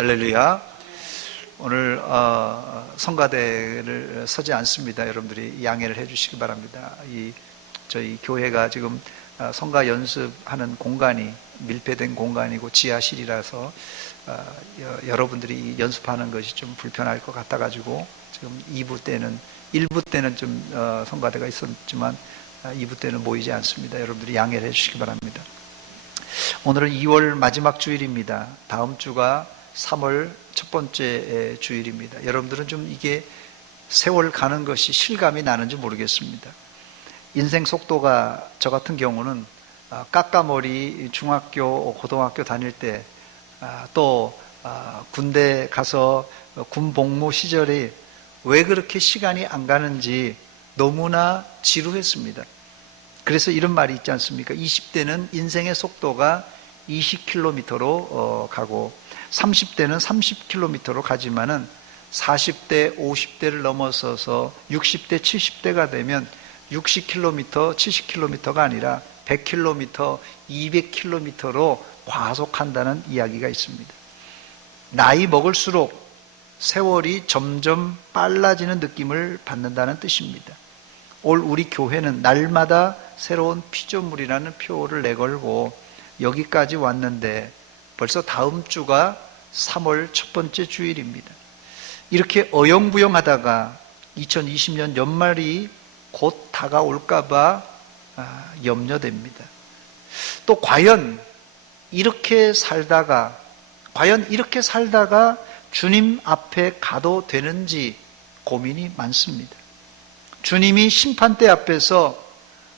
할렐루야. 오늘 성가대를 서지 않습니다. 여러분들이 양해를 해주시기 바랍니다. 저희 교회가 지금 성가 연습하는 공간이 밀폐된 공간이고 지하실이라서 여러분들이 연습하는 것이 좀 불편할 것 같아가지고 지금 1부 때는 좀 성가대가 있었지만 2부 때는 모이지 않습니다. 여러분들이 양해를 해주시기 바랍니다. 오늘은 2월 마지막 주일입니다. 다음 주가 3월 첫 번째 주일입니다. 여러분들은 좀 이게 세월 가는 것이 실감이 나는지 모르겠습니다. 인생 속도가 저 같은 경우는 까까머리 중학교, 고등학교 다닐 때 또 군대 가서 군 복무 시절에 왜 그렇게 시간이 안 가는지 너무나 지루했습니다. 그래서 이런 말이 있지 않습니까? 20대는 인생의 속도가 20km로 가고 30대는 30km로 가지만은 40대, 50대를 넘어서서 60대, 70대가 되면 60km, 70km가 아니라 100km, 200km로 과속한다는 이야기가 있습니다. 나이 먹을수록 세월이 점점 빨라지는 느낌을 받는다는 뜻입니다. 올 우리 교회는 날마다 새로운 피조물이라는 표를 내걸고 여기까지 왔는데 벌써 다음 주가 3월 첫 번째 주일입니다. 이렇게 어영부영 하다가 2020년 연말이 곧 다가올까봐 염려됩니다. 또 과연 이렇게 살다가 주님 앞에 가도 되는지 고민이 많습니다. 주님이 심판대 앞에서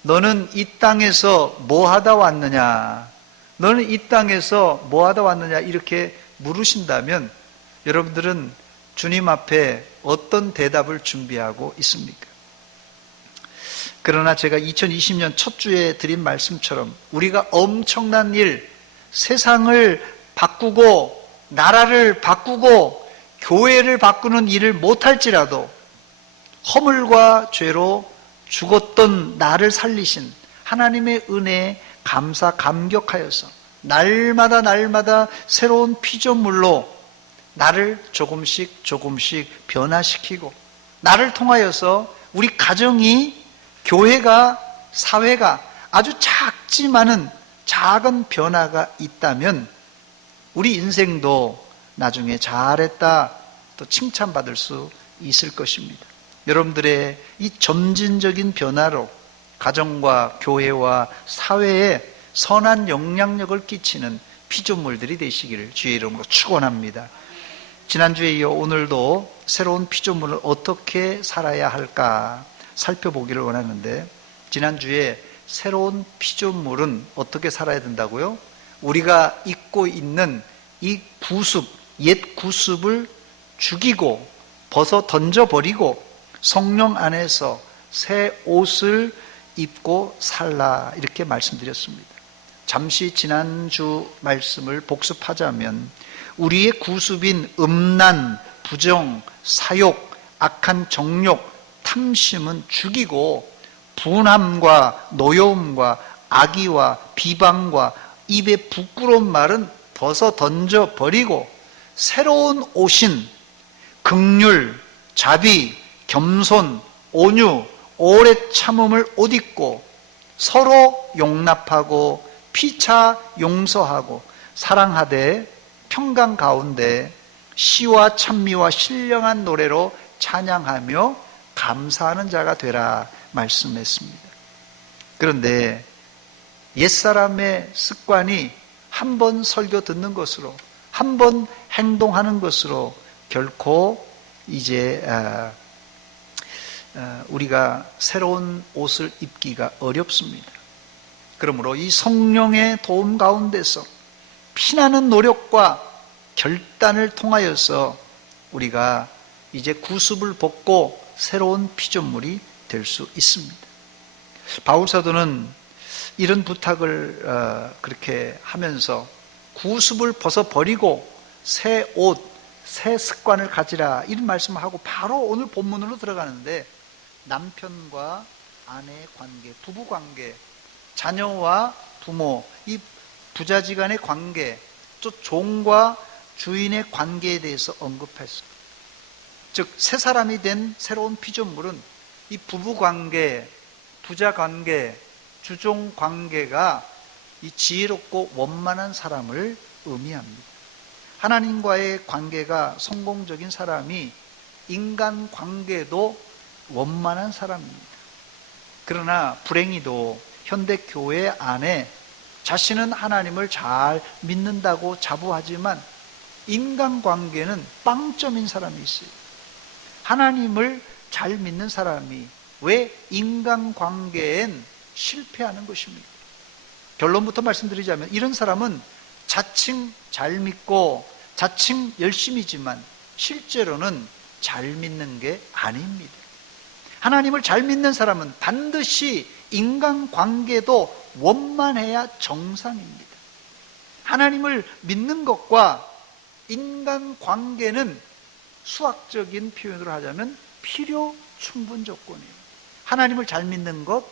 너는 이 땅에서 뭐 하다 왔느냐? 너는 이 땅에서 뭐 하다 왔느냐? 이렇게 물으신다면 여러분들은 주님 앞에 어떤 대답을 준비하고 있습니까? 그러나 제가 2020년 첫 주에 드린 말씀처럼 우리가 엄청난 일, 세상을 바꾸고 나라를 바꾸고 교회를 바꾸는 일을 못할지라도 허물과 죄로 죽었던 나를 살리신 하나님의 은혜에 감격하여서 날마다 새로운 피조물로 나를 조금씩 변화시키고 나를 통하여서 우리 가정이, 교회가, 사회가 아주 작지만은 작은 변화가 있다면 우리 인생도 나중에 잘했다 또 칭찬받을 수 있을 것입니다. 여러분들의 이 점진적인 변화로 가정과 교회와 사회에 선한 영향력을 끼치는 피조물들이 되시기를 주의 이름으로 축원합니다. 지난주에 이어 오늘도 새로운 피조물을 어떻게 살아야 할까 살펴보기를 원하는데, 지난주에 새로운 피조물은 어떻게 살아야 된다고요? 우리가 입고 있는 이 구습, 옛 구습을 죽이고 벗어 던져버리고 성령 안에서 새 옷을 입고 살라, 이렇게 말씀드렸습니다. 잠시 지난주 말씀을 복습하자면 우리의 구습인 음란, 부정, 사욕, 악한 정욕, 탐심은 죽이고 분함과 노여움과 악의와 비방과 입에 부끄러운 말은 벗어 던져버리고 새로운 옷인 긍휼, 자비, 겸손, 온유, 오래 참음을 옷 입고 서로 용납하고 피차 용서하고 사랑하되 평강 가운데 시와 찬미와 신령한 노래로 찬양하며 감사하는 자가 되라 말씀했습니다. 그런데 옛사람의 습관이 한 번 설교 듣는 것으로, 한 번 행동하는 것으로 결코 이제 우리가 새로운 옷을 입기가 어렵습니다. 그러므로 이 성령의 도움 가운데서 피나는 노력과 결단을 통하여서 우리가 이제 구습을 벗고 새로운 피조물이 될 수 있습니다. 바울사도는 이런 부탁을 그렇게 하면서 구습을 벗어버리고 새 옷, 새 습관을 가지라, 이런 말씀을 하고 바로 오늘 본문으로 들어가는데, 남편과 아내의 관계, 부부 관계, 자녀와 부모, 이 부자지간의 관계, 또 종과 주인의 관계에 대해서 언급했어요. 즉, 새 사람이 된 새로운 피조물은 이 부부관계, 부자관계, 주종관계가 이 지혜롭고 원만한 사람을 의미합니다. 하나님과의 관계가 성공적인 사람이 인간관계도 원만한 사람입니다. 그러나 불행히도 현대교회 안에 자신은 하나님을 잘 믿는다고 자부하지만 인간관계는 빵점인 사람이 있어요. 하나님을 잘 믿는 사람이 왜 인간관계엔 실패하는 것입니까? 결론부터 말씀드리자면 이런 사람은 자칭 잘 믿고 자칭 열심이지만 실제로는 잘 믿는 게 아닙니다. 하나님을 잘 믿는 사람은 반드시 인간관계도 원만해야 정상입니다. 하나님을 믿는 것과 인간관계는 수학적인 표현으로 하자면 필요 충분 조건이에요. 하나님을 잘 믿는 것,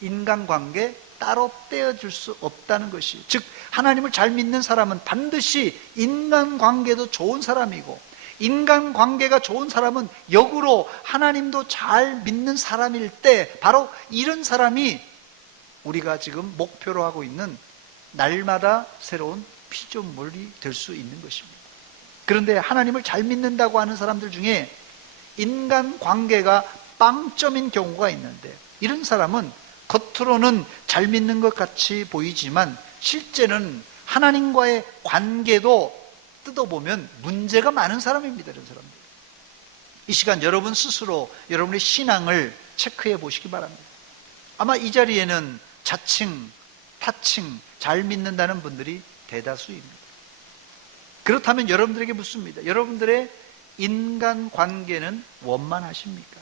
인간관계 따로 떼어줄 수 없다는 것이, 즉 하나님을 잘 믿는 사람은 반드시 인간관계도 좋은 사람이고, 인간관계가 좋은 사람은 역으로 하나님도 잘 믿는 사람일 때 바로 이런 사람이 우리가 지금 목표로 하고 있는 날마다 새로운 피조물이 될 수 있는 것입니다. 그런데 하나님을 잘 믿는다고 하는 사람들 중에 인간관계가 빵점인 경우가 있는데, 이런 사람은 겉으로는 잘 믿는 것 같이 보이지만 실제는 하나님과의 관계도 뜯어보면 문제가 많은 사람입니다. 이런 사람들. 이 시간 여러분 스스로 여러분의 신앙을 체크해 보시기 바랍니다. 아마 이 자리에는 자칭, 타칭, 잘 믿는다는 분들이 대다수입니다. 그렇다면 여러분들에게 묻습니다. 여러분들의 인간관계는 원만하십니까?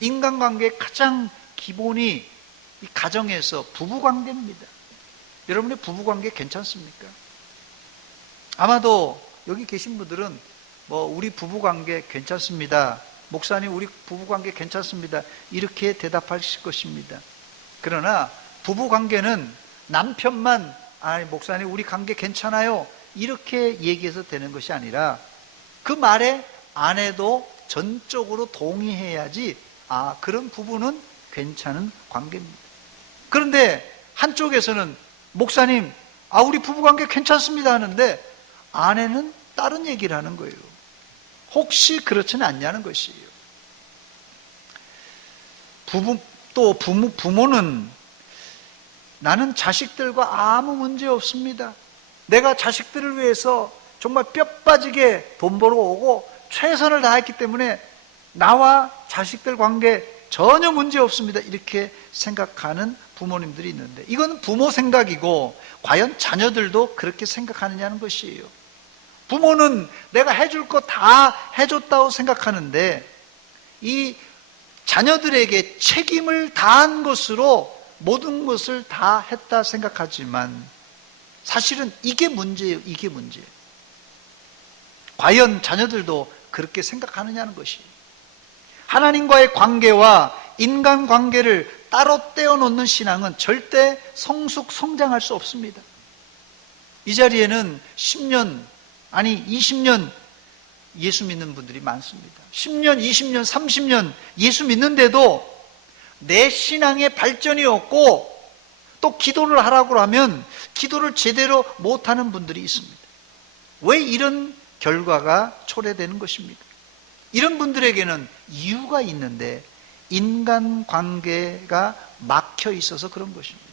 인간관계의 가장 기본이 이 가정에서 부부관계입니다. 여러분의 부부관계 괜찮습니까? 아마도 여기 계신 분들은 우리 부부관계 괜찮습니다. 목사님, 우리 부부관계 괜찮습니다. 이렇게 대답하실 것입니다. 그러나 부부관계는 남편만 목사님 우리 관계 괜찮아요 이렇게 얘기해서 되는 것이 아니라 그 말에 아내도 전적으로 동의해야지 그런 부부는 괜찮은 관계입니다. 그런데 한쪽에서는 목사님 우리 부부관계 괜찮습니다 하는데 아내는 다른 얘기를 하는 거예요. 혹시 그렇지는 않냐는 것이에요. 부모는 나는 자식들과 아무 문제 없습니다. 내가 자식들을 위해서 정말 뼈 빠지게 돈 벌어오고 최선을 다했기 때문에 나와 자식들 관계 전혀 문제 없습니다. 이렇게 생각하는 부모님들이 있는데 이건 부모 생각이고 과연 자녀들도 그렇게 생각하느냐는 것이에요. 부모는 내가 해줄 거 다 해줬다고 생각하는데 이 자녀들에게 책임을 다한 것으로 모든 것을 다 했다 생각하지만 사실은 이게 문제예요. 이게 문제예요. 과연 자녀들도 그렇게 생각하느냐는 것이에요. 하나님과의 관계와 인간관계를 따로 떼어놓는 신앙은 절대 성장할 수 없습니다. 이 자리에는 10년, 20년 예수 믿는 분들이 많습니다. 10년, 20년, 30년 예수 믿는데도 내 신앙의 발전이 없고 또 기도를 하라고 하면 기도를 제대로 못하는 분들이 있습니다. 왜 이런 결과가 초래되는 것입니까? 이런 분들에게는 이유가 있는데 인간관계가 막혀 있어서 그런 것입니다.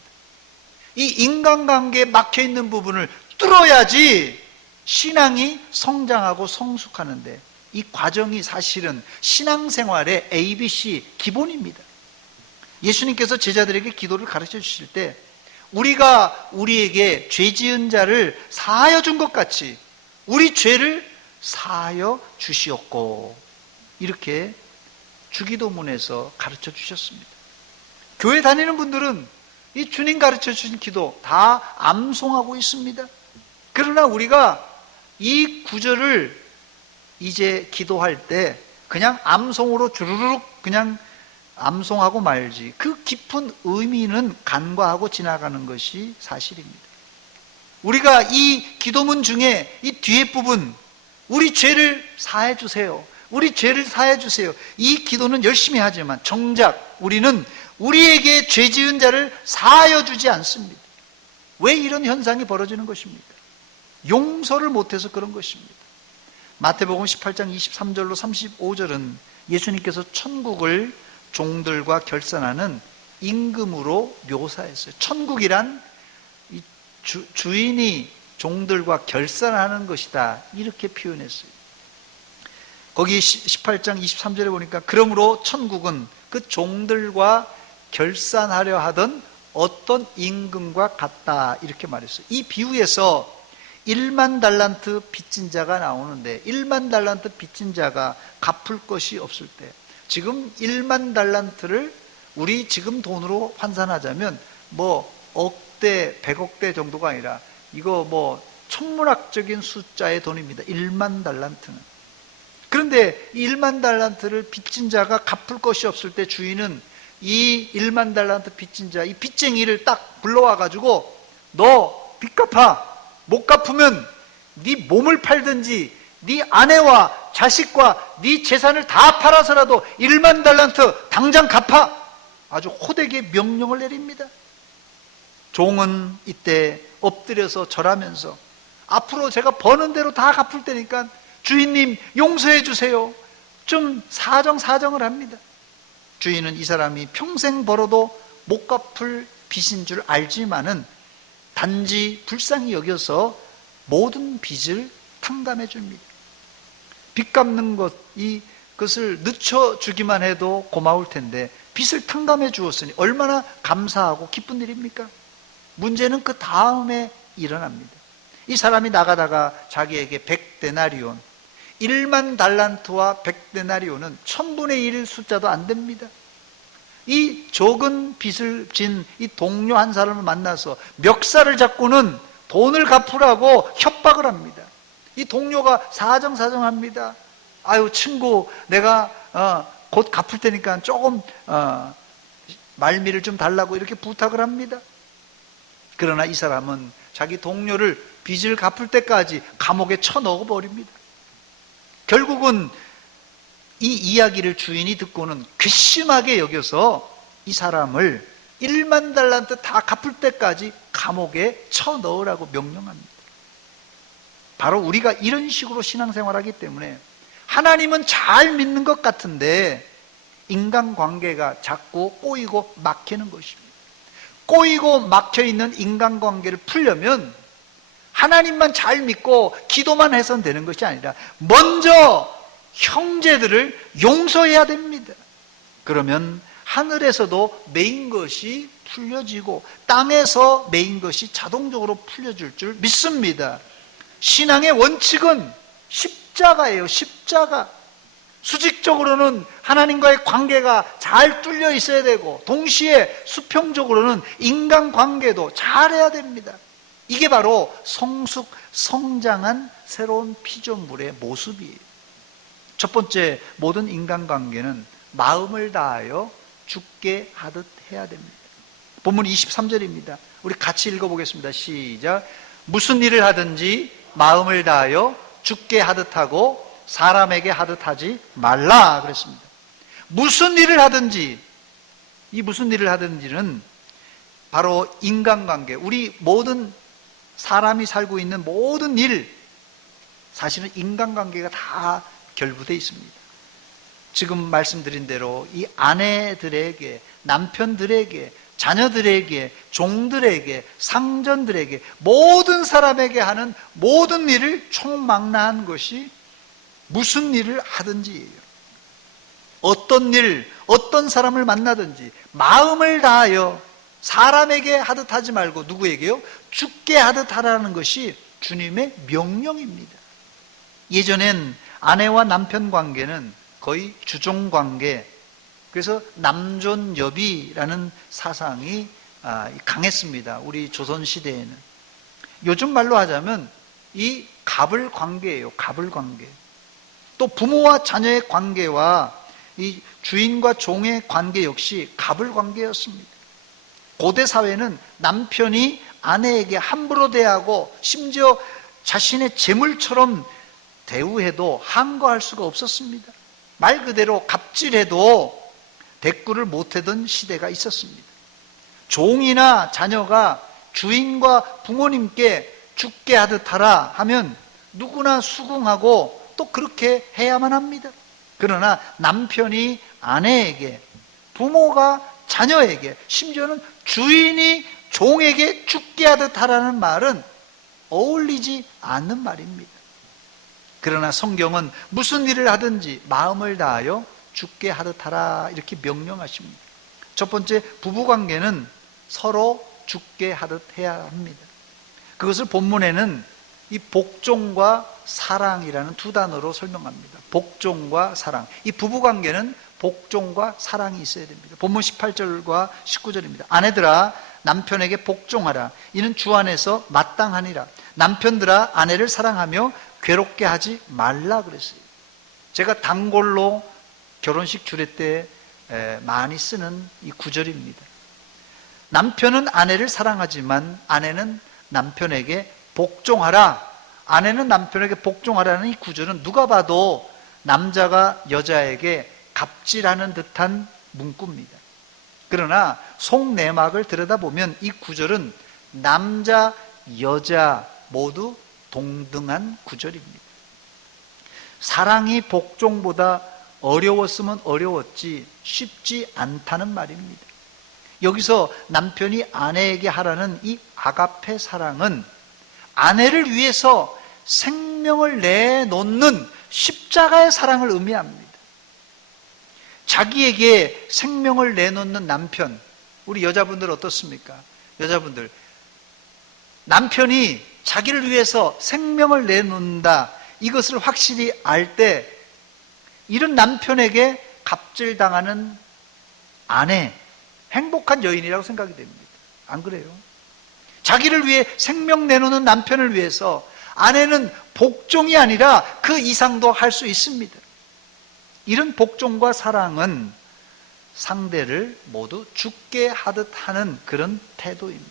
이 인간관계에 막혀 있는 부분을 뚫어야지 신앙이 성장하고 성숙하는데 이 과정이 사실은 신앙생활의 ABC 기본입니다. 예수님께서 제자들에게 기도를 가르쳐 주실 때 우리가 우리에게 죄 지은 자를 사하여 준 것 같이 우리 죄를 사하여 주시옵고 이렇게 주기도문에서 가르쳐 주셨습니다. 교회 다니는 분들은 이 주님 가르쳐 주신 기도 다 암송하고 있습니다. 그러나 우리가 이 구절을 이제 기도할 때 그냥 암송으로 주르륵 그냥 암송하고 말지 그 깊은 의미는 간과하고 지나가는 것이 사실입니다. 우리가 이 기도문 중에 이 뒤에 부분, 우리 죄를 사해 주세요, 우리 죄를 사해 주세요, 이 기도는 열심히 하지만 정작 우리는 우리에게 죄 지은 자를 사하여 주지 않습니다. 왜 이런 현상이 벌어지는 것입니까? 용서를 못해서 그런 것입니다. 마태복음 18장 23절로 35절은 예수님께서 천국을 종들과 결산하는 임금으로 묘사했어요. 천국이란 주인이 종들과 결산하는 것이다, 이렇게 표현했어요. 거기 18장 23절에 보니까 그러므로 천국은 그 종들과 결산하려 하던 어떤 임금과 같다, 이렇게 말했어요. 이 비유에서 1만 달란트 빚진 자가 나오는데 1만 달란트 빚진 자가 갚을 것이 없을 때, 지금 1만 달란트를 우리 지금 돈으로 환산하자면 뭐 억대, 100억대 정도가 아니라 이거 뭐 천문학적인 숫자의 돈입니다. 1만 달란트는. 그런데 이 1만 달란트를 빚진 자가 갚을 것이 없을 때 주인은 이 1만 달란트 빚진 자, 이 빚쟁이를 딱 불러와 가지고 너 빚 갚아. 못 갚으면 네 몸을 팔든지 네 아내와 자식과 네 재산을 다 팔아서라도 1만 달란트 당장 갚아. 아주 호되게 명령을 내립니다. 종은 이때 엎드려서 절하면서 앞으로 제가 버는 대로 다 갚을 테니까 주인님 용서해 주세요, 좀 사정을 합니다. 주인은 이 사람이 평생 벌어도 못 갚을 빚인 줄 알지만은 단지 불쌍히 여겨서 모든 빚을 탕감해 줍니다. 빚 갚는 것, 이것을 늦춰주기만 해도 고마울 텐데 빚을 탕감해 주었으니 얼마나 감사하고 기쁜 일입니까? 문제는 그 다음에 일어납니다. 이 사람이 나가다가 자기에게 100데나리온, 1만 달란트와 100데나리온은 1000분의 1 숫자도 안 됩니다. 이 적은 빚을 진 이 동료 한 사람을 만나서 멱살을 잡고는 돈을 갚으라고 협박을 합니다. 이 동료가 사정합니다. 아유 친구, 내가 곧 갚을 테니까 조금 말미를 좀 달라고 이렇게 부탁을 합니다. 그러나 이 사람은 자기 동료를 빚을 갚을 때까지 감옥에 쳐넣어 버립니다. 결국은 이 이야기를 주인이 듣고는 괘씸하게 여겨서 이 사람을 1만 달란트 다 갚을 때까지 감옥에 쳐넣으라고 명령합니다. 바로 우리가 이런 식으로 신앙생활하기 때문에 하나님은 잘 믿는 것 같은데 인간관계가 자꾸 꼬이고 막히는 것입니다. 꼬이고 막혀있는 인간관계를 풀려면 하나님만 잘 믿고 기도만 해서는 되는 것이 아니라 먼저 형제들을 용서해야 됩니다. 그러면 하늘에서도 매인 것이 풀려지고 땅에서 매인 것이 자동적으로 풀려질 줄 믿습니다. 신앙의 원칙은 십자가예요. 십자가. 수직적으로는 하나님과의 관계가 잘 뚫려 있어야 되고 동시에 수평적으로는 인간관계도 잘해야 됩니다. 이게 바로 성장한 새로운 피조물의 모습이에요. 첫 번째, 모든 인간관계는 마음을 다하여 죽게 하듯 해야 됩니다. 본문 23절입니다. 우리 같이 읽어보겠습니다. 시작. 무슨 일을 하든지 마음을 다하여 죽게 하듯 하고 사람에게 하듯 하지 말라 그랬습니다. 무슨 일을 하든지, 이 무슨 일을 하든지는 바로 인간관계, 우리 모든 사람이 살고 있는 모든 일, 사실은 인간관계가 다 결부되어 있습니다. 지금 말씀드린 대로 이 아내들에게, 남편들에게, 자녀들에게, 종들에게, 상전들에게, 모든 사람에게 하는 모든 일을 총망라한 것이 무슨 일을 하든지예요. 어떤 일, 어떤 사람을 만나든지 마음을 다하여 사람에게 하듯 하지 말고 누구에게요? 죽게 하듯 하라는 것이 주님의 명령입니다. 예전엔 아내와 남편 관계는 거의 주종관계, 그래서 남존여비라는 사상이 강했습니다. 우리 조선시대에는. 요즘 말로 하자면 이 갑을관계예요. 갑을관계. 또 부모와 자녀의 관계와 이 주인과 종의 관계 역시 갑을관계였습니다. 고대 사회는 남편이 아내에게 함부로 대하고 심지어 자신의 재물처럼 대우해도 항거할 수가 없었습니다. 말 그대로 갑질해도 대꾸를 못하던 시대가 있었습니다. 종이나 자녀가 주인과 부모님께 죽게 하듯 하라 하면 누구나 수긍하고 또 그렇게 해야만 합니다. 그러나 남편이 아내에게, 부모가 자녀에게, 심지어는 주인이 종에게 죽게 하듯 하라는 말은 어울리지 않는 말입니다. 그러나 성경은 무슨 일을 하든지 마음을 다하여 죽게 하듯 하라 이렇게 명령하십니다. 첫 번째, 부부관계는 서로 죽게 하듯 해야 합니다. 그것을 본문에는 이 복종과 사랑이라는 두 단어로 설명합니다. 복종과 사랑. 이 부부관계는 복종과 사랑이 있어야 됩니다. 본문 18절과 19절입니다. 아내들아 남편에게 복종하라. 이는 주 안에서 마땅하니라. 남편들아 아내를 사랑하며 괴롭게 하지 말라 그랬어요. 제가 단골로 결혼식 주례 때 많이 쓰는 이 구절입니다. 남편은 아내를 사랑하지만 아내는 남편에게 복종하라. 아내는 남편에게 복종하라는 이 구절은 누가 봐도 남자가 여자에게 갑질하는 듯한 문구입니다. 그러나 속내막을 들여다보면 이 구절은 남자, 여자 모두 동등한 구절입니다. 사랑이 복종보다 어려웠으면 어려웠지 쉽지 않다는 말입니다. 여기서 남편이 아내에게 하라는 이 아가페 사랑은 아내를 위해서 생명을 내놓는 십자가의 사랑을 의미합니다. 자기에게 생명을 내놓는 남편, 우리 여자분들 어떻습니까? 여자분들, 남편이 자기를 위해서 생명을 내놓는다, 이것을 확실히 알 때 이런 남편에게 갑질당하는 아내, 행복한 여인이라고 생각이 됩니다. 안 그래요? 자기를 위해 생명 내놓는 남편을 위해서 아내는 복종이 아니라 그 이상도 할 수 있습니다. 이런 복종과 사랑은 상대를 모두 죽게 하듯 하는 그런 태도입니다.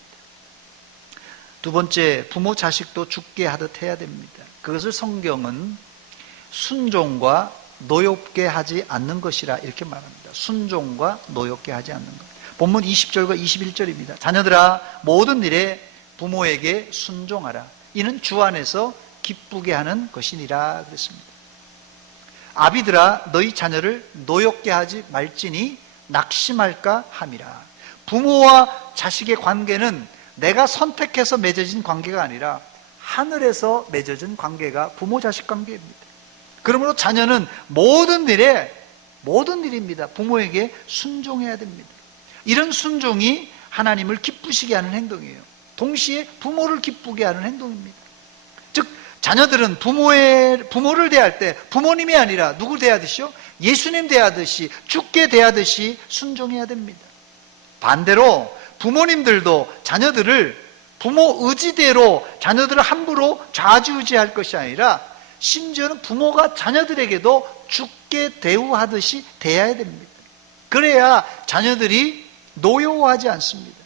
두 번째, 부모 자식도 죽게 하듯 해야 됩니다. 그것을 성경은 순종과 노엽게 하지 않는 것이라 이렇게 말합니다. 순종과 노엽게 하지 않는 것. 본문 20절과 21절입니다. 자녀들아 모든 일에 부모에게 순종하라. 이는 주 안에서 기쁘게 하는 것이니라 그랬습니다. 아비들아 너희 자녀를 노엽게 하지 말지니 낙심할까 함이라. 부모와 자식의 관계는 내가 선택해서 맺어진 관계가 아니라 하늘에서 맺어진 관계가 부모 자식 관계입니다. 그러므로 자녀는 모든 일입니다. 부모에게 순종해야 됩니다. 이런 순종이 하나님을 기쁘시게 하는 행동이에요. 동시에 부모를 기쁘게 하는 행동입니다. 즉 자녀들은 부모를 대할 때 부모님이 아니라 누구 대하듯이요? 예수님 대하듯이, 주께 대하듯이 순종해야 됩니다. 반대로 부모님들도 자녀들을 부모 의지대로 자녀들을 함부로 좌지우지할 것이 아니라 심지어는 부모가 자녀들에게도 주께 대우하듯이 대해야 됩니다. 그래야 자녀들이 노여워하지 않습니다.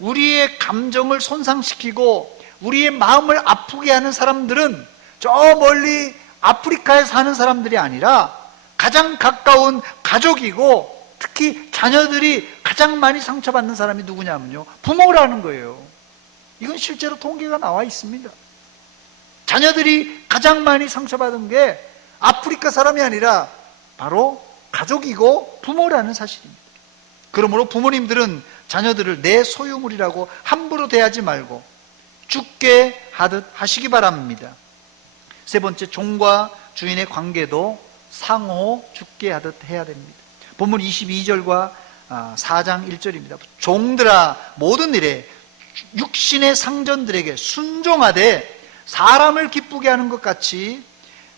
우리의 감정을 손상시키고 우리의 마음을 아프게 하는 사람들은 저 멀리 아프리카에 사는 사람들이 아니라 가장 가까운 가족이고 특히 자녀들이 가장 많이 상처받는 사람이 누구냐면요, 부모라는 거예요. 이건 실제로 통계가 나와 있습니다. 자녀들이 가장 많이 상처받은 게 아프리카 사람이 아니라 바로 가족이고 부모라는 사실입니다. 그러므로 부모님들은 자녀들을 내 소유물이라고 함부로 대하지 말고 죽게 하듯 하시기 바랍니다. 세 번째, 종과 주인의 관계도 상호 죽게 하듯 해야 됩니다. 본문 22절과 4장 1절입니다. 종들아 모든 일에 육신의 상전들에게 순종하되 사람을 기쁘게 하는 것 같이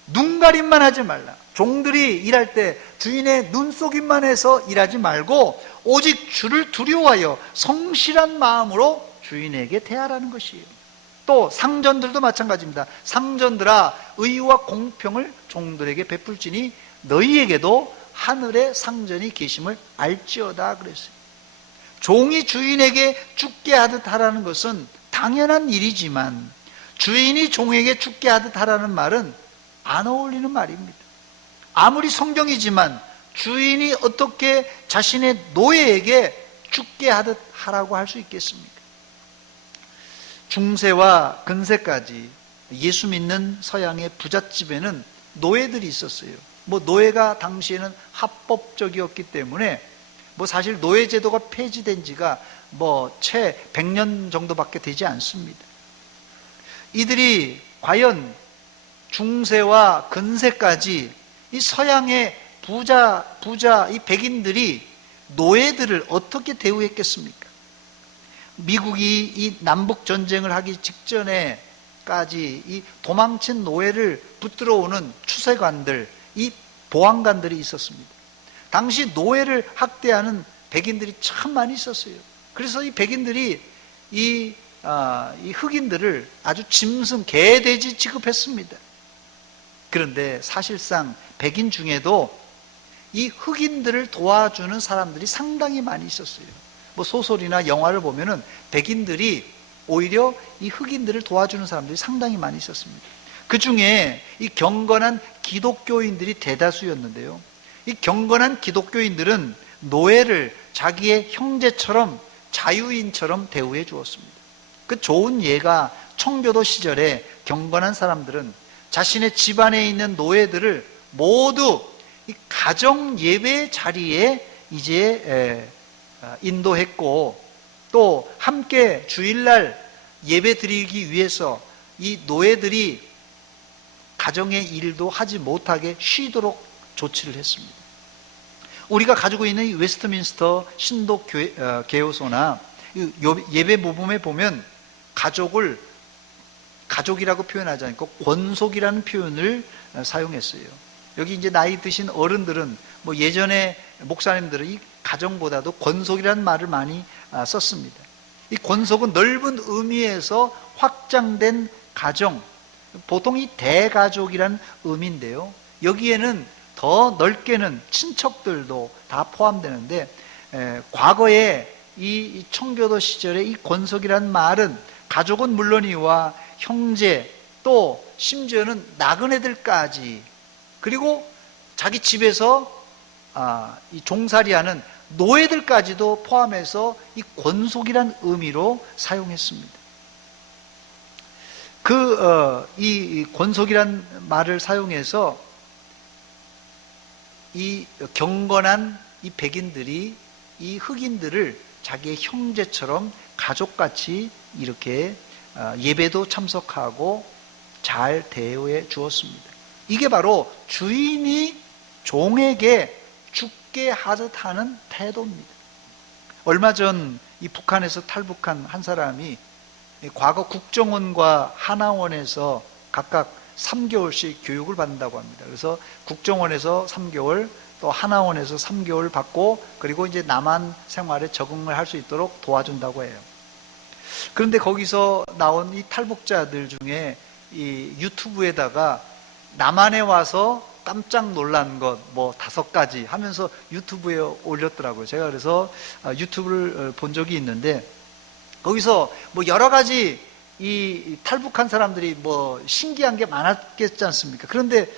눈가림만 하지 말라. 종들이 일할 때 주인의 눈속임만 해서 일하지 말고 오직 주를 두려워하여 성실한 마음으로 주인에게 대하라는 것이에요. 또 상전들도 마찬가지입니다. 상전들아 의와 공평을 종들에게 베풀지니 너희에게도 하늘에 상전이 계심을 알지어다 그랬어요. 종이 주인에게 죽게 하듯 하라는 것은 당연한 일이지만 주인이 종에게 죽게 하듯 하라는 말은 안 어울리는 말입니다. 아무리 성경이지만 주인이 어떻게 자신의 노예에게 죽게 하듯 하라고 할 수 있겠습니까? 중세와 근세까지 예수 믿는 서양의 부잣집에는 노예들이 있었어요. 노예가 당시에는 합법적이었기 때문에 사실 노예 제도가 폐지된 지가 채 100년 정도밖에 되지 않습니다. 이들이 과연 중세와 근세까지 이 서양의 부자 이 백인들이 노예들을 어떻게 대우했겠습니까? 미국이 이 남북 전쟁을 하기 직전에까지 이 도망친 노예를 붙들어 오는 추세관들, 이 보안관들이 있었습니다. 당시 노예를 학대하는 백인들이 참 많이 있었어요. 그래서 이 백인들이 이 흑인들을 아주 짐승, 개, 돼지 취급했습니다. 그런데 사실상 백인 중에도 이 흑인들을 도와주는 사람들이 상당히 많이 있었어요. 소설이나 영화를 보면은 백인들이 오히려 이 흑인들을 도와주는 사람들이 상당히 많이 있었습니다. 그 중에 이 경건한 기독교인들이 대다수였는데요. 이 경건한 기독교인들은 노예를 자기의 형제처럼 자유인처럼 대우해 주었습니다. 그 좋은 예가 청교도 시절에 경건한 사람들은 자신의 집안에 있는 노예들을 모두 이 가정 예배 자리에 이제 인도했고, 또 함께 주일날 예배 드리기 위해서 이 노예들이 가정의 일도 하지 못하게 쉬도록 조치를 했습니다. 우리가 가지고 있는 이 웨스트민스터 신도 개요소나 예배 모범에 보면 가족이라고 표현하지 않고 권속이라는 표현을 사용했어요. 여기 이제 나이 드신 어른들은 예전에 목사님들은 이 가정보다도 권속이라는 말을 많이 썼습니다. 이 권속은 넓은 의미에서 확장된 가정, 보통 이 대가족이라는 의미인데요. 여기에는 더 넓게는 친척들도 다 포함되는데, 과거에 이 청교도 시절에 이 권속이라는 말은 가족은 물론이와 형제, 또 심지어는 나그네들까지, 그리고 자기 집에서 이 종살이하는 노예들까지도 포함해서 이 권속이란 의미로 사용했습니다. 이 권속이란 말을 사용해서 이 경건한 이 백인들이 이 흑인들을 자기의 형제처럼 가족같이 이렇게 예배도 참석하고 잘 대우해 주었습니다. 이게 바로 주인이 종에게 죽게 하듯 하는 태도입니다. 얼마 전 이 북한에서 탈북한 한 사람이 과거 국정원과 하나원에서 각각 3개월씩 교육을 받는다고 합니다. 그래서 국정원에서 3개월, 또 하나원에서 3개월 받고, 그리고 이제 남한 생활에 적응을 할 수 있도록 도와준다고 해요. 그런데 거기서 나온 이 탈북자들 중에 이 유튜브에다가 남한에 와서 깜짝 놀란 것 5가지 하면서 유튜브에 올렸더라고요. 제가 그래서 유튜브를 본 적이 있는데, 거기서 여러 가지 이 탈북한 사람들이 신기한 게 많았겠지 않습니까? 그런데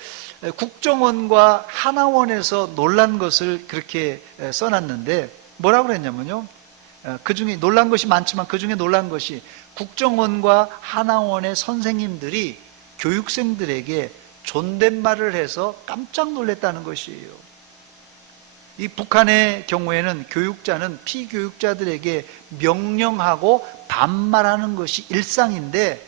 국정원과 하나원에서 놀란 것을 그렇게 써놨는데, 뭐라고 그랬냐면요, 그 중에 놀란 것이 많지만 그 중에 놀란 것이 국정원과 하나원의 선생님들이 교육생들에게 존댓말을 해서 깜짝 놀랐다는 것이에요. 이 북한의 경우에는 교육자는 피교육자들에게 명령하고 반말하는 것이 일상인데,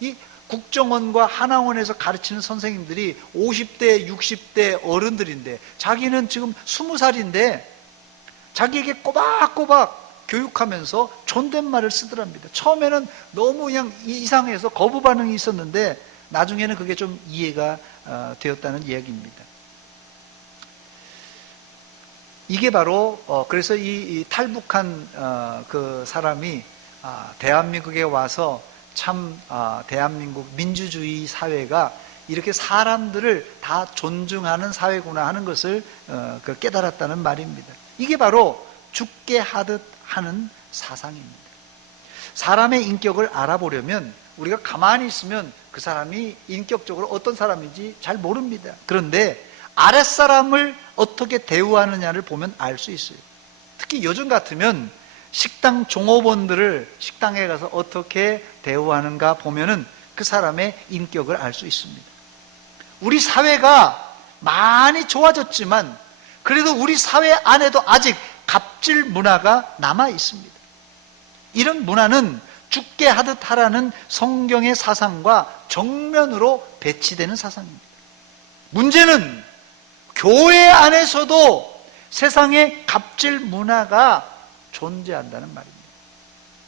이 국정원과 하나원에서 가르치는 선생님들이 50대, 60대 어른들인데, 자기는 지금 20살인데 자기에게 꼬박꼬박 교육하면서 존댓말을 쓰더랍니다. 처음에는 너무 그냥 이상해서 거부 반응이 있었는데, 나중에는 그게 좀 이해가 되었다는 이야기입니다. 이게 바로 그래서 이 탈북한 그 사람이 대한민국에 와서 참 대한민국 민주주의 사회가 이렇게 사람들을 다 존중하는 사회구나 하는 것을 깨달았다는 말입니다. 이게 바로 죽게 하듯 하는 사상입니다. 사람의 인격을 알아보려면 우리가 가만히 있으면 그 사람이 인격적으로 어떤 사람인지 잘 모릅니다. 그런데 아랫사람을 어떻게 대우하느냐를 보면 알 수 있어요. 특히 요즘 같으면 식당 종업원들을 식당에 가서 어떻게 대우하는가 보면은 그 사람의 인격을 알 수 있습니다. 우리 사회가 많이 좋아졌지만 그래도 우리 사회 안에도 아직 갑질 문화가 남아 있습니다. 이런 문화는 죽게 하듯 하라는 성경의 사상과 정면으로 배치되는 사상입니다. 문제는 교회 안에서도 세상의 갑질 문화가 존재한다는 말입니다.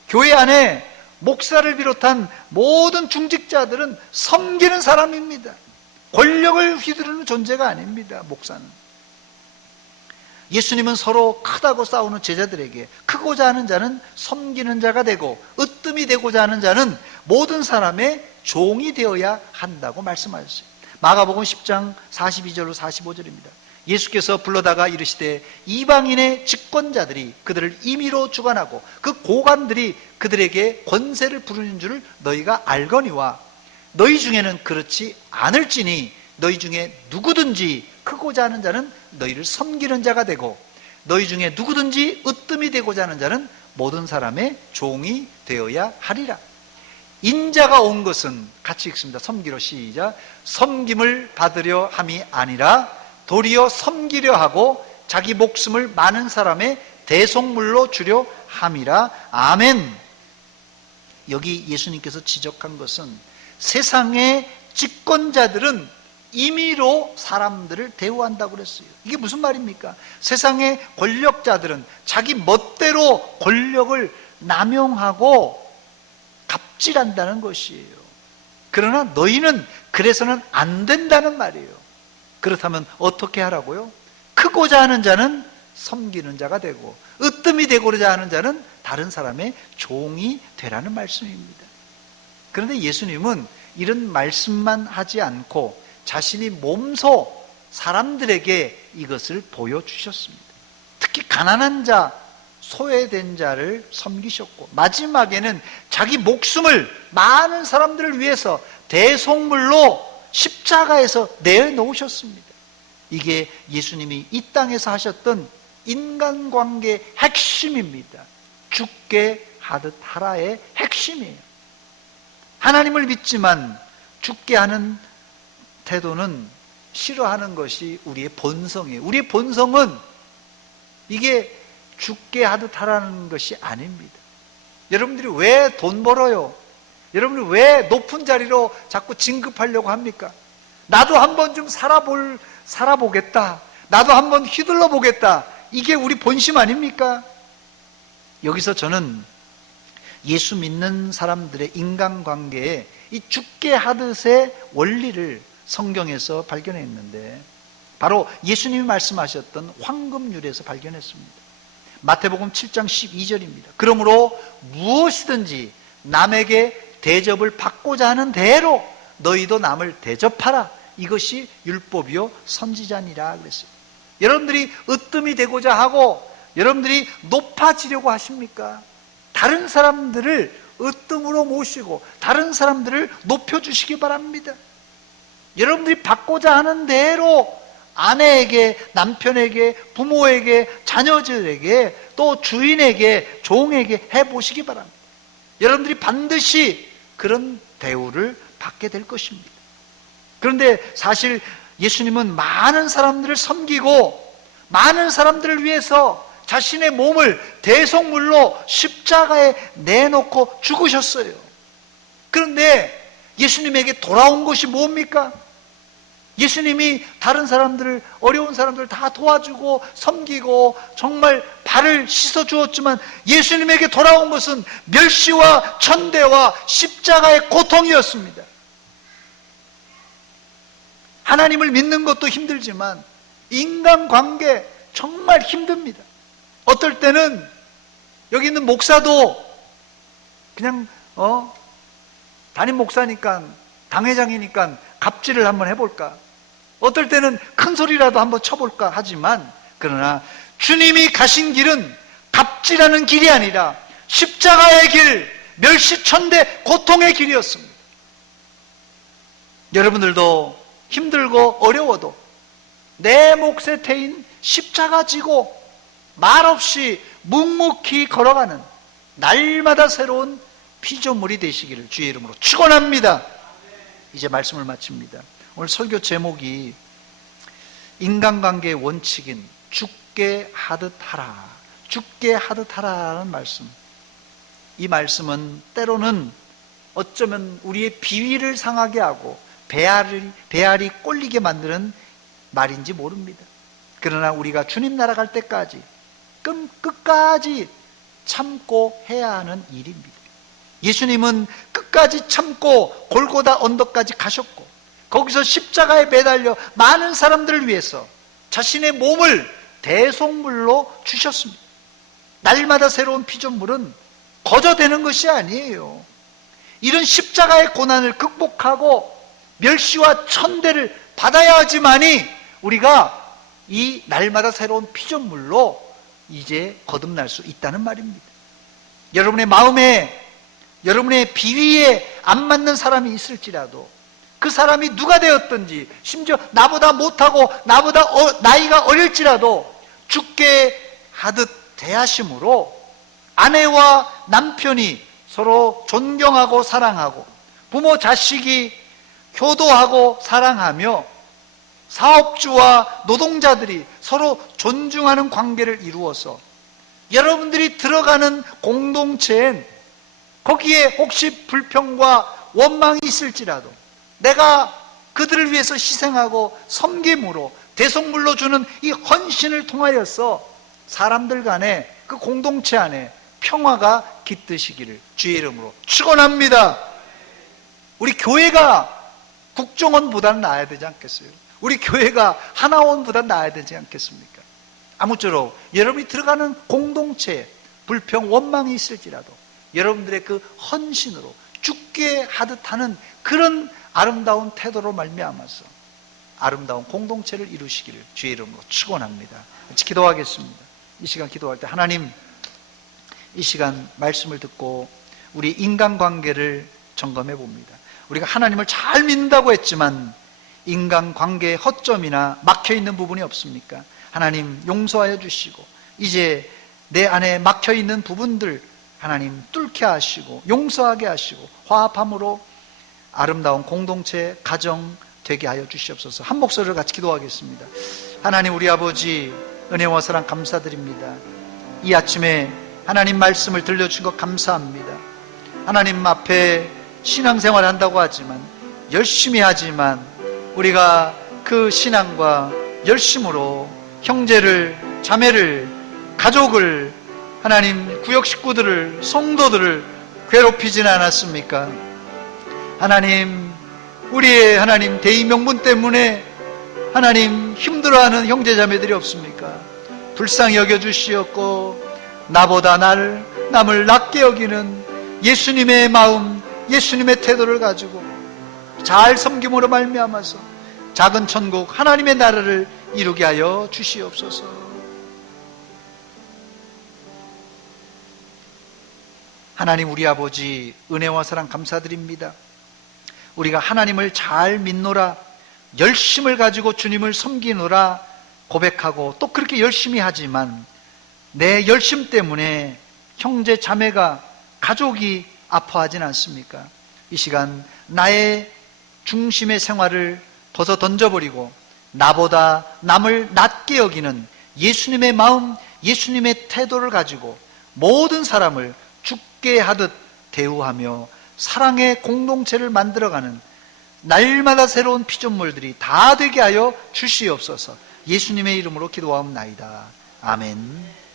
교회 안에 목사를 비롯한 모든 중직자들은 섬기는 사람입니다. 권력을 휘두르는 존재가 아닙니다. 목사는. 예수님은 서로 크다고 싸우는 제자들에게 크고자 하는 자는 섬기는 자가 되고 으뜸이 되고자 하는 자는 모든 사람의 종이 되어야 한다고 말씀하셨어요. 마가복음 10장 42절로 45절입니다. 예수께서 불러다가 이르시되 이방인의 집권자들이 그들을 임의로 주관하고 그 고관들이 그들에게 권세를 부르는 줄을 너희가 알거니와 너희 중에는 그렇지 않을지니 너희 중에 누구든지 크고자 하는 자는 너희를 섬기는 자가 되고 너희 중에 누구든지 으뜸이 되고자 하는 자는 모든 사람의 종이 되어야 하리라. 인자가 온 것은 같이 읽습니다. 섬기로 시작. 섬김을 받으려 함이 아니라 도리어 섬기려 하고 자기 목숨을 많은 사람의 대속물로 주려 함이라. 아멘. 여기 예수님께서 지적한 것은 세상의 집권자들은 임의로 사람들을 대우한다고 그랬어요. 이게 무슨 말입니까? 세상의 권력자들은 자기 멋대로 권력을 남용하고 갑질한다는 것이에요. 그러나 너희는 그래서는 안 된다는 말이에요. 그렇다면 어떻게 하라고요? 크고자 하는 자는 섬기는 자가 되고 으뜸이 되고자 하는 자는 다른 사람의 종이 되라는 말씀입니다. 그런데 예수님은 이런 말씀만 하지 않고 자신이 몸소 사람들에게 이것을 보여주셨습니다. 특히 가난한 자, 소외된 자를 섬기셨고 마지막에는 자기 목숨을 많은 사람들을 위해서 대속물로 십자가에서 내놓으셨습니다. 이게 예수님이 이 땅에서 하셨던 인간관계의 핵심입니다. 죽게 하듯 하라의 핵심이에요. 하나님을 믿지만 죽게 하는 태도는 싫어하는 것이 우리의 본성이에요. 우리의 본성은 이게 죽게 하듯 하라는 것이 아닙니다. 여러분들이 왜 돈 벌어요? 여러분들이 왜 높은 자리로 자꾸 진급하려고 합니까? 나도 한번 좀 살아보겠다. 나도 한번 휘둘러 보겠다. 이게 우리 본심 아닙니까? 여기서 저는 예수 믿는 사람들의 인간관계에 이 죽게 하듯의 원리를 성경에서 발견했는데 바로 예수님이 말씀하셨던 황금률에서 발견했습니다. 마태복음 7장 12절입니다. 그러므로 무엇이든지 남에게 대접을 받고자 하는 대로 너희도 남을 대접하라. 이것이 율법이요 선지자니라 그랬어요. 여러분들이 으뜸이 되고자 하고 여러분들이 높아지려고 하십니까? 다른 사람들을 으뜸으로 모시고 다른 사람들을 높여주시기 바랍니다. 여러분들이 받고자 하는 대로 아내에게, 남편에게, 부모에게, 자녀들에게, 또 주인에게, 종에게 해보시기 바랍니다. 여러분들이 반드시 그런 대우를 받게 될 것입니다. 그런데 사실 예수님은 많은 사람들을 섬기고 많은 사람들을 위해서 자신의 몸을 대속물로 십자가에 내놓고 죽으셨어요. 그런데 예수님에게 돌아온 것이 뭡니까? 예수님이 다른 사람들을, 어려운 사람들을 다 도와주고 섬기고 정말 발을 씻어주었지만 예수님에게 돌아온 것은 멸시와 천대와 십자가의 고통이었습니다. 하나님을 믿는 것도 힘들지만 인간관계 정말 힘듭니다. 어떨 때는 여기 있는 목사도 그냥 담임 목사니까 당회장이니까 갑질을 한번 해볼까, 어떨 때는 큰 소리라도 한번 쳐볼까 하지만 그러나 주님이 가신 길은 갑질하는 길이 아니라 십자가의 길, 멸시천대 고통의 길이었습니다. 여러분들도 힘들고 어려워도 내 몫에 태인 십자가 지고 말없이 묵묵히 걸어가는 날마다 새로운 피조물이 되시기를 주의 이름으로 축원합니다. 이제 말씀을 마칩니다. 오늘 설교 제목이 인간관계의 원칙인 죽게 하듯 하라, 죽게 하듯 하라는 말씀. 이 말씀은 때로는 어쩌면 우리의 비위를 상하게 하고 배알이 꼴리게 만드는 말인지 모릅니다. 그러나 우리가 주님 나라 갈 때까지 끝까지 참고 해야 하는 일입니다. 예수님은 끝까지 참고 골고다 언덕까지 가셨고 거기서 십자가에 매달려 많은 사람들을 위해서 자신의 몸을 대속물로 주셨습니다. 날마다 새로운 피조물은 거저되는 것이 아니에요. 이런 십자가의 고난을 극복하고 멸시와 천대를 받아야 하지만이 우리가 이 날마다 새로운 피조물로 이제 거듭날 수 있다는 말입니다. 여러분의 마음에, 여러분의 비위에 안 맞는 사람이 있을지라도 그 사람이 누가 되었든지, 심지어 나보다 못하고 나보다 나이가 어릴지라도 죽게 하듯 대하심으로 아내와 남편이 서로 존경하고 사랑하고 부모 자식이 효도하고 사랑하며 사업주와 노동자들이 서로 존중하는 관계를 이루어서 여러분들이 들어가는 공동체엔 거기에 혹시 불평과 원망이 있을지라도 내가 그들을 위해서 희생하고 섬김으로 대속물로 주는 이 헌신을 통하여서 사람들 간에 그 공동체 안에 평화가 깃드시기를 주의 이름으로 축원합니다. 우리 교회가 국정원보다는 나아야 되지 않겠어요? 우리 교회가 하나원보다 나아야 되지 않겠습니까? 아무쪼록 여러분이 들어가는 공동체에 불평, 원망이 있을지라도 여러분들의 그 헌신으로 죽게 하듯 하는 그런 아름다운 태도로 말미암아서 아름다운 공동체를 이루시기를 주의 이름으로 축원합니다. 같이 기도하겠습니다. 이 시간 기도할 때 하나님, 이 시간 말씀을 듣고 우리 인간관계를 점검해 봅니다. 우리가 하나님을 잘 믿는다고 했지만 인간관계의 허점이나 막혀있는 부분이 없습니까? 하나님 용서하여 주시고 이제 내 안에 막혀있는 부분들 하나님 뚫게 하시고 용서하게 하시고 화합함으로 아름다운 공동체, 가정 되게 하여 주시옵소서. 한 목소리를 같이 기도하겠습니다. 하나님 우리 아버지 은혜와 사랑 감사드립니다. 이 아침에 하나님 말씀을 들려주신 것 감사합니다. 하나님 앞에 신앙생활을 한다고 하지만 열심히 하지만 우리가 그 신앙과 열심으로 형제를, 자매를, 가족을, 하나님 구역 식구들을, 성도들을 괴롭히지는 않았습니까? 하나님, 우리의 하나님 대의명분 때문에 하나님 힘들어하는 형제자매들이 없습니까? 불쌍히 여겨주시었고 나보다 남을 낮게 여기는 예수님의 마음, 예수님의 태도를 가지고 잘 섬김으로 말미암아서 작은 천국 하나님의 나라를 이루게 하여 주시옵소서. 하나님 우리 아버지 은혜와 사랑 감사드립니다. 우리가 하나님을 잘 믿노라, 열심을 가지고 주님을 섬기노라 고백하고 또 그렇게 열심히 하지만 내 열심 때문에 형제 자매가, 가족이 아파하진 않습니까? 이 시간 나의 중심의 생활을 벗어 던져버리고 나보다 남을 낮게 여기는 예수님의 마음, 예수님의 태도를 가지고 모든 사람을 죽게 하듯 대우하며 사랑의 공동체를 만들어가는 날마다 새로운 피조물들이 다 되게 하여 주시옵소서. 예수님의 이름으로 기도하옵나이다. 아멘.